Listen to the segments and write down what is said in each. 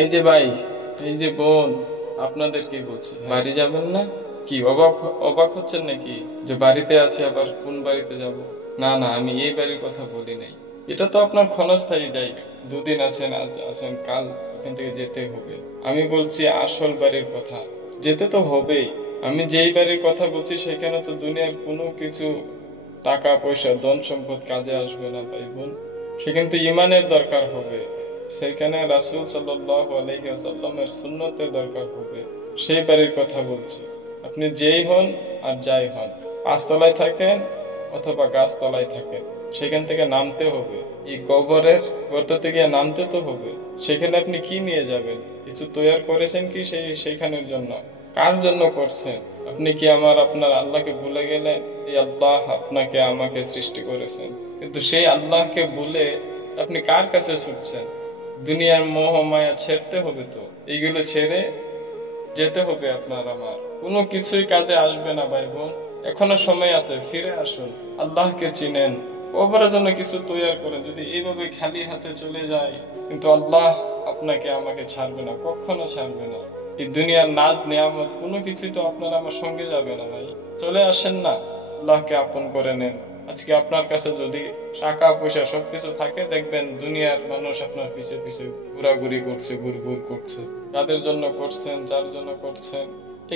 এই যে ভাই, এই যে বোন, আপনাদেরকে বলছি, বাড়ি যাবেন না? কি অবাক অবাক হচ্ছেন নাকি যে বাড়িতে আছি আবার কোন বাড়িতে যাব? না না, আমি এই বাড়ির কথা বলি নাই। এটা তো আপনার ক্ষণস্থায়ী জায়গা, দুদিন আছেন, আজ আছেন, কাল এখান থেকে যেতে হবে। আমি বলছি আসল বাড়ির কথা, যেতে তো হবেই। আমি যেই বাড়ির কথা বলছি সেখানে তো দুনিয়ার কোনো কিছু, টাকা পয়সা ধন সম্পদ কাজে আসবে না ভাই বোন। সেখানে তো ইমানের দরকার হবে, সেখানে রাসূল সাল্লাল্লাহু আলাইহি ওয়াসাল্লামের সুন্নতের দরকার হবে। সেই বাড়ির কথা বলছি। আপনি যেই হন আর যাই হন, পাঁচতলায় থাকেন অথবা গাছতলায় থাকেন, সেখান থেকে নামতে হবে। এই কবরের গর্ত থেকে নামতে তো হবে। সেখানে আপনি কি নিয়ে যাবেন? কিছু তৈরি করেছেন কি সেইখানের জন্য? কার জন্য করছেন? আপনি কি আপনার আল্লাহকে ভুলে গেলেন? এই আল্লাহ আপনাকে আমাকে সৃষ্টি করেছেন, কিন্তু সেই আল্লাহকে ভুলে আপনি কার কাছে ছুটছেন? দুনিয়ার মোহ মায়া ছেড়তে হবে তো, এইগুলো ছেড়ে যেতে হবে আপনার আমার। কোনো কিছুই কাজে আসবে না ভাই বোন। এখনো সময় আছে, ফিরে আসুন, আল্লাহকে চিনেন, কবরের জন্য কিছু তৈরি করেন। যদি এইভাবে খালি হাতে চলে যায়, কিন্তু আল্লাহ আপনাকে আমাকে ছাড়বে না, কখনো ছাড়বে না। এই দুনিয়ার নাজ নিয়ামত কোনো কিছুই তো আপনার আমার সঙ্গে যাবে না ভাই। চলে আসেন না, আল্লাহকে আপন করে নেন। আজকে আপনার কাছে যদি টাকা পয়সা সবকিছু থাকে, দেখবেন দুনিয়ার মানুষ আপনার পিছে পিছে ঘোরাঘুরি করছে, ঘুরঘুর করছে। যাদের জন্য করছেন, যার জন্য করছেন,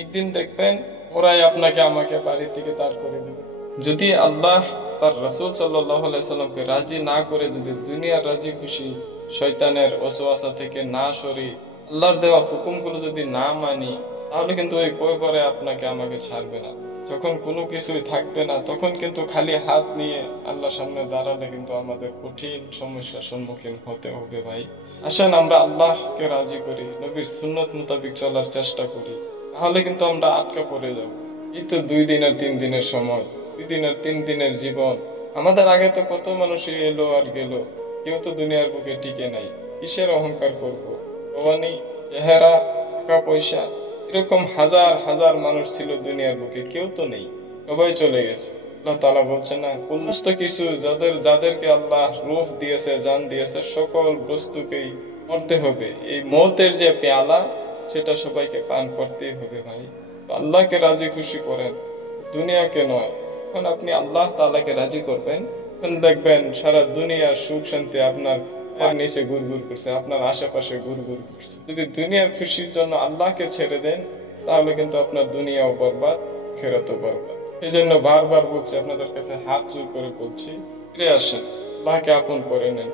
একদিন দেখবেন ওরাই আপনাকে আমাকে বাড়ি থেকে দাঁড় করে দিবে। যদি আল্লাহ তার রাসূল সাল্লাল্লাহু আলাইহি সাল্লামকে রাজি না করে, যদি দুনিয়ার রাজি খুশি শয়তানের ওয়াসওয়াসা থেকে না সরি, আল্লাহর দেওয়া হুকুমগুলো যদি না মানি, তাহলে কিন্তু ওই কবরে আপনাকে আমাকে ছাড়বে না। যখন কোনো কিছুই থাকবে না, তখন কিন্তু খালি হাত নিয়ে আল্লাহর সামনে দাঁড়ালে কিন্তু আমাদের কঠিন সমস্যার সম্মুখীন হতে হবে ভাই। আসেন আমরা আল্লাহকে রাজি করি, নবীর সুন্নত মোতাবেক চলার চেষ্টা করি, তাহলে কিন্তু আমরা আটকা পড়ে যাব। এই তো 2 দিন আর 3 দিনের সময়, 2 দিন আর 3 দিনের জীবন। আমাদের আগে তো কত মানুষই এলো আর গেল, কেউ তো দুনিয়ার বুকে টিকে নাই। কিসের অহংকার করব? ভবানী, চেহারা, টাকা পয়সা, এরকম হাজার হাজার মানুষ ছিল দুনিয়ার বুকে, কেউ তো নেই, সবাই চলে গেছে। আল্লাহ তাআলা বলছে না, সমস্ত কিছু যাদেরকে আল্লাহ রূহ দিয়েছে, জান দিয়েছে, সকল বস্তুকেই মরতে হবে। এই মৌতের যে পেয়ালা, সেটা সবাইকে পান করতেই হবে ভাই। তো আল্লাহকে রাজি খুশি করেন, দুনিয়াকে নয়। এখন আপনি আল্লাহ তাআলাকে রাজি করবেন, তখন দেখবেন সারা দুনিয়ার সুখ শান্তি আপনার নিচে ঘুরঘুর করছে, আপনার আশেপাশে ঘুরঘুর করছে। যদি দুনিয়ার খুশির জন্য আল্লাহকে ছেড়ে দেন, তাহলে কিন্তু আপনার দুনিয়াও বরবাদ, আখিরাতও বরবাদ। এই জন্য বারবার বলছি, আপনাদের কাছে হাত জোর করে বলছি, ফিরে আসেন, আল্লাহকে আপন করে নেন।